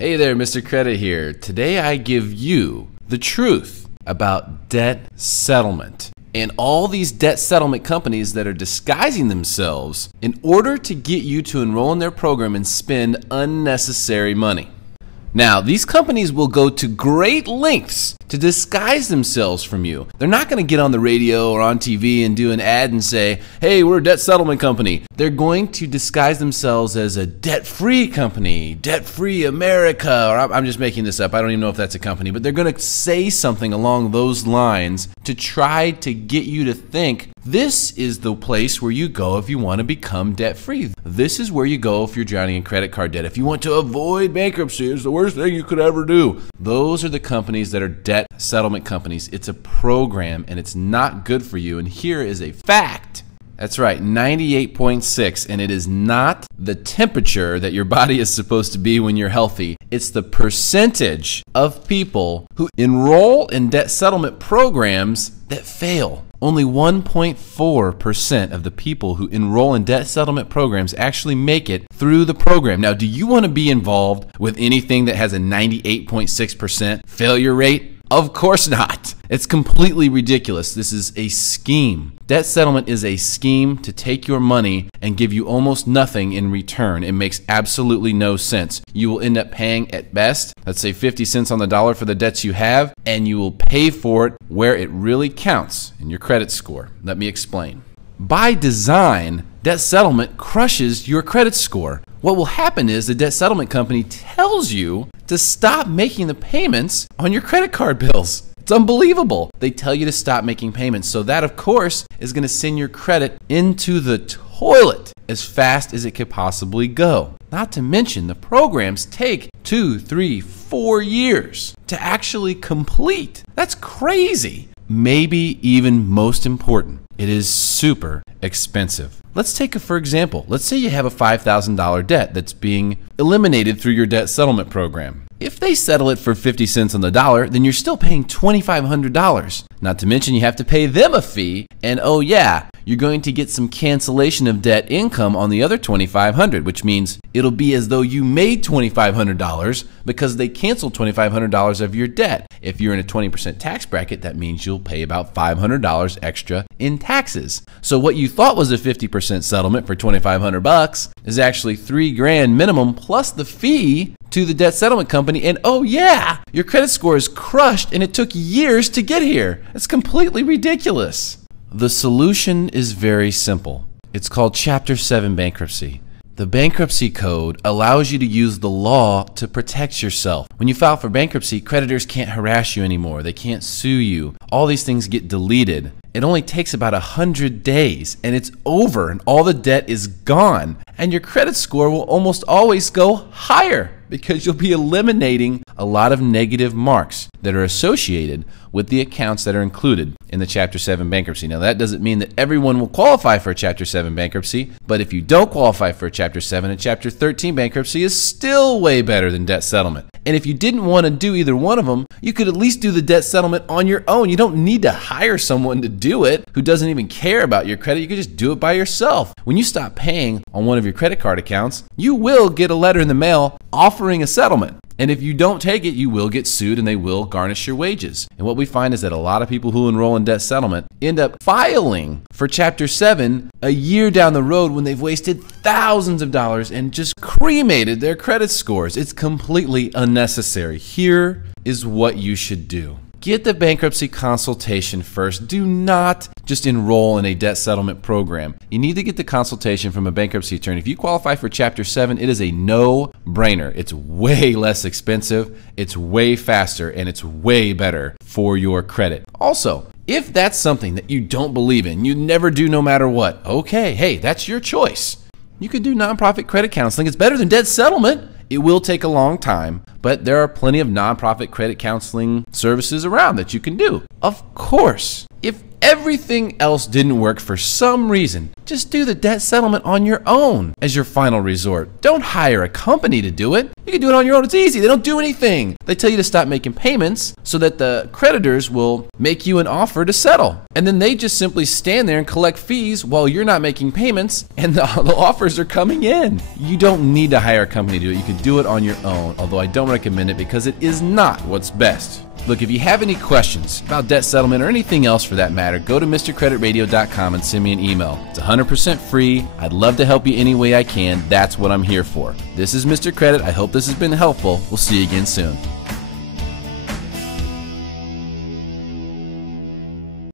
Hey there, Mr. Credit here. Today I give you the truth about debt settlement and all these debt settlement companies that are disguising themselves in order to get you to enroll in their program and spend unnecessary money. Now, these companies will go to great lengths to disguise themselves from you. They're not going to get on the radio or on TV and do an ad and say, hey, we're a debt settlement company. They're going to disguise themselves as a debt-free company, debt-free America, or I'm just making this up. I don't even know if that's a company, but they're going to say something along those lines to try to get you to think this is the place where you go if you want to become debt-free. This is where you go if you're drowning in credit card debt. If you want to avoid bankruptcy, it's the worst thing you could ever do. Those are the companies that are debt settlement companies. It's a program and it's not good for you. And here is a fact. That's right, 98.6, and it is not the temperature that your body is supposed to be when you're healthy. It's the percentage of people who enroll in debt settlement programs that fail. Only 1.4% of the people who enroll in debt settlement programs actually make it through the program. Now, do you want to be involved with anything that has a 98.6% failure rate? Of course not. It's completely ridiculous. This is a scheme. Debt settlement is a scheme to take your money and give you almost nothing in return. It makes absolutely no sense. You will end up paying at best, let's say 50 cents on the dollar for the debts you have, and you will pay for it where it really counts, in your credit score. Let me explain. By design, debt settlement crushes your credit score. What will happen is the debt settlement company tells you to stop making the payments on your credit card bills. It's unbelievable. They tell you to stop making payments. So that, of course, is going to send your credit into the toilet as fast as it could possibly go. Not to mention the programs take 2, 3, 4 years to actually complete. That's crazy. Maybe even most important, it is super expensive. Let's take for example, let's say you have a $5,000 debt that's being eliminated through your debt settlement program. If they settle it for 50 cents on the dollar, then you're still paying $2,500. Not to mention you have to pay them a fee, and oh yeah, you're going to get some cancellation of debt income on the other $2,500, which means it'll be as though you made $2,500 because they canceled $2,500 of your debt. If you're in a 20% tax bracket, that means you'll pay about $500 extra in taxes. So what you thought was a 50% settlement for $2,500 is actually $3 grand minimum plus the fee to the debt settlement company, and oh yeah, your credit score is crushed and it took years to get here. It's completely ridiculous. The solution is very simple. It's called Chapter 7 bankruptcy. The bankruptcy code allows you to use the law to protect yourself. When you file for bankruptcy, creditors can't harass you anymore. They can't sue you. All these things get deleted. It only takes about 100 days and it's over and all the debt is gone. And your credit score will almost always go higher because you'll be eliminating a lot of negative marks that are associated with the accounts that are included in the Chapter 7 bankruptcy. Now, that doesn't mean that everyone will qualify for a Chapter 7 bankruptcy, but if you don't qualify for a Chapter 7, a Chapter 13 bankruptcy is still way better than debt settlement. And if you didn't want to do either one of them, you could at least do the debt settlement on your own. You don't need to hire someone to do it who doesn't even care about your credit. You could just do it by yourself. When you stop paying on one of your credit card accounts, you will get a letter in the mail offering a settlement. And if you don't take it, you will get sued and they will garnish your wages. And what we find is that a lot of people who enroll in debt settlement end up filing for Chapter 7 a year down the road when they've wasted thousands of dollars and just cremated their credit scores. It's completely unnecessary. Here is what you should do. Get the bankruptcy consultation first. Do not just enroll in a debt settlement program. You need to get the consultation from a bankruptcy attorney. If you qualify for Chapter 7, it is a no-brainer. It's way less expensive, it's way faster, and it's way better for your credit. Also, if that's something that you don't believe in, you never do no matter what, okay, hey, that's your choice. You could do nonprofit credit counseling. It's better than debt settlement. It will take a long time, but there are plenty of nonprofit credit counseling services around that you can do. Of course, if everything else didn't work for some reason, just do the debt settlement on your own as your final resort. Don't hire a company to do it. You can do it on your own. It's easy. They don't do anything. They tell you to stop making payments so that the creditors will make you an offer to settle. And then they just simply stand there and collect fees while you're not making payments and the offers are coming in. You don't need to hire a company to do it. You can do it on your own, although I don't recommend it because it is not what's best. Look, if you have any questions about debt settlement or anything else for that matter, go to MrCreditRadio.com and send me an email. It's 100% free. I'd love to help you any way I can. That's what I'm here for. This is Mr. Credit. I hope this has been helpful. We'll see you again soon.